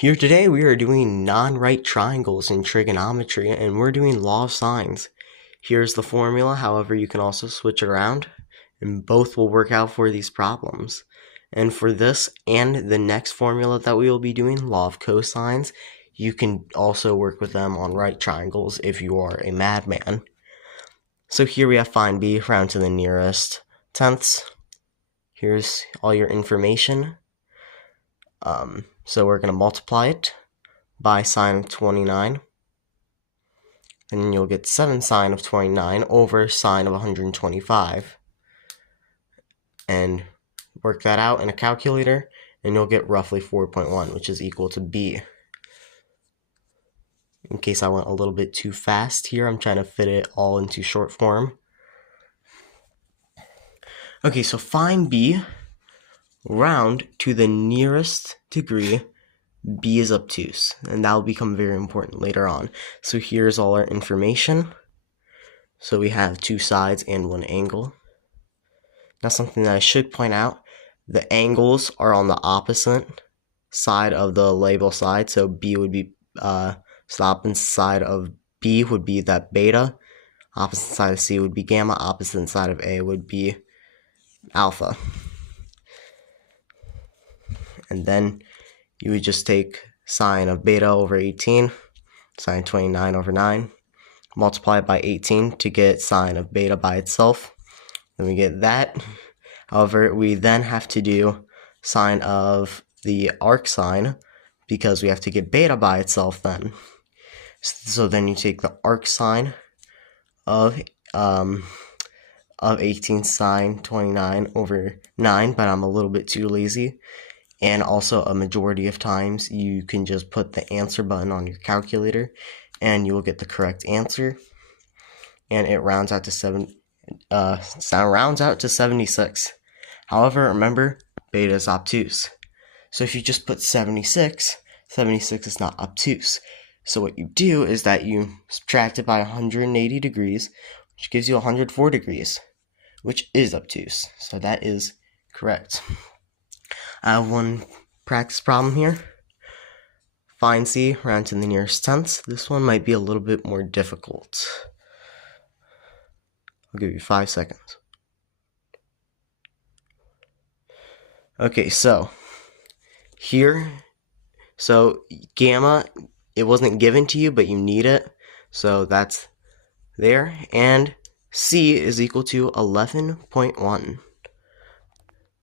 Here today we are doing non-right triangles in trigonometry, and we're doing law of sines. Here's the formula, however you can also switch it around, and both will work out for these problems. And for this and the next formula that we will be doing, law of cosines, you can also work with them on right triangles if you are a madman. So here we have find b, round to the nearest tenths. Here's all your information. So we're going to multiply it by sine of 29. And you'll get 7 sine of 29 over sine of 125. And work that out in a calculator, and you'll get roughly 4.1, which is equal to b. In case I went a little bit too fast here, I'm trying to fit it all into short form. Okay, so find b, round to the nearest degree. B is obtuse, and that will become very important later on. So here's all our information. So we have two sides and one angle. Now something that I should point out, the angles are on the opposite side of the label side. So B would be, so the opposite side of B would be that beta, opposite side of C would be gamma, opposite side of A would be alpha. And then you would just take sine of beta over 18, sine 29 over 9, multiply it by 18 to get sine of beta by itself. Then we get that. However, we then have to do sine of the arc sine because we have to get beta by itself then. So then you take the arc sine of 18 sine 29 over 9, but I'm a little bit too lazy. And also a majority of times you can just put the answer button on your calculator and you will get the correct answer. And it rounds out to 76. However, remember, beta is obtuse. So if you just put 76, 76 is not obtuse. So what you do is that you subtract it by 180 degrees, which gives you 104 degrees, which is obtuse. So that is correct. I have one practice problem here. Find c, round to the nearest tenths. This one might be a little bit more difficult. I'll give you 5 seconds. Okay, so here, so gamma, it wasn't given to you, but you need it. So that's there. And c is equal to 11.1.